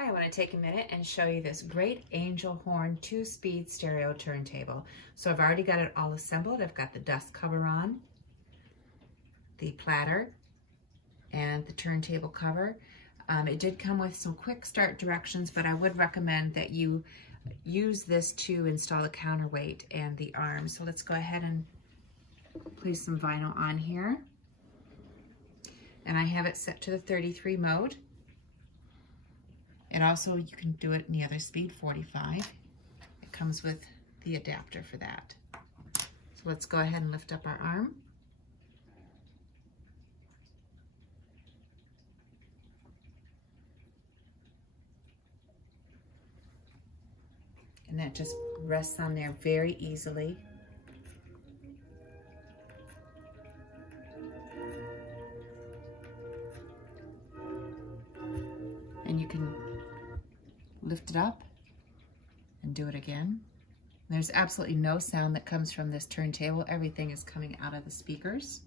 Hi, I want to take a minute and show you this great Angel Horn 2-speed stereo turntable. So I've already got it all assembled. I've got the dust cover on, the platter, and the turntable cover. It did come with some quick start directions, but I would recommend that you use this to install the counterweight and the arm. So let's go ahead and place some vinyl on here. And I have it set to the 33 mode. And also you can do it in the other speed, 45. It comes with the adapter for that. So let's go ahead and lift up our arm. And that just rests on there very easily. And you can lift it up and do it again. There's absolutely no sound that comes from this turntable. Everything is coming out of the speakers.